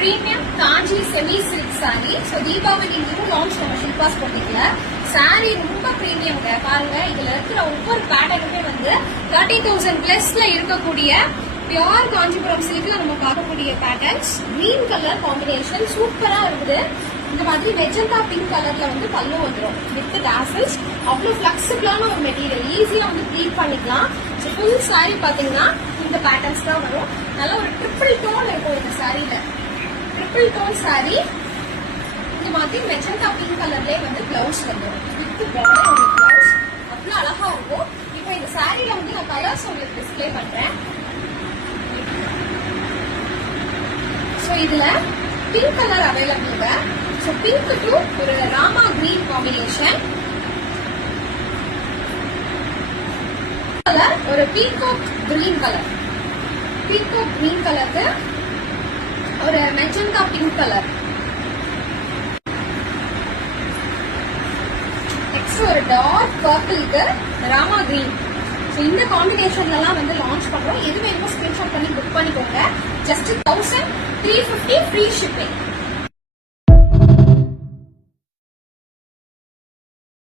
Premium Kanchi semi silk sari. So Deepavali new launch நம்ம Shilpas போட்டிக்கல. Sorry ரொம்ப பிரீமியம்ங்க. பாருங்க, இதுல இருக்கிற ஒவ்வொரு பேட்டர்னுமே வந்து 30,000 பிளஸ்ல இருக்கக்கூடிய பியூர் காஞ்சிபுரம் சில்க்ல நம்ம பார்க்கக்கூடிய பேட்டர்ன்ஸ். கிரீன் கலர் காம்பினேஷன் சூப்பரா இருக்குது. இந்த மாதிரி மெஜந்தா பிங்க் கலர்ல வந்து பல்லு வந்துடும் வித் டாசல்ஸ். அவ்வளவு பிளெக்சிபிளான ஒரு மெட்டீரியல், ஈஸியா வந்து ப்ளீட் பண்ணிக்கலாம். ஃபுல் சாரி பாத்தீங்கன்னா இந்த பேட்டர்ன்ஸ் தான் வரும். நல்ல ஒரு ட்ரிபிள் டோன் இருக்கும் இந்த சாரியில. Triple tone sorry. இந்த மாதிரி மெஜந்தா பிங்க் கலர்லயே வந்து பிளவுஸ் வந்துடும் வித் பார்டர் பிளவுஸ். அவ்வளவு அழகா இருக்கும். இப்போ இந்த சாரியில வந்து நான் கலர்ஸ் உங்களுக்கு டிஸ்பிளே பண்றேன். ஸோ இதுல pink colour available. So pink to ஒரு ராமா கிரீன் காம்பினேஷன் கலர், ஒரு peacock green colour. Peacock green கலருக்கு ஒரு மெஜந்தா பிங்க் கலர். நெக்ஸ்ட் ஒரு டார்க் பர்பிளுக்கு ராமா கிரீன். ஸோ இந்த காம்பினேஷன்லாம் வந்து லான்ச் பண்றோம். எது வேணுமோ ஸ்கிரீன்ஷாட் பண்ணி புக் பண்ணிக்கோங்க. Just 1350 free shipping.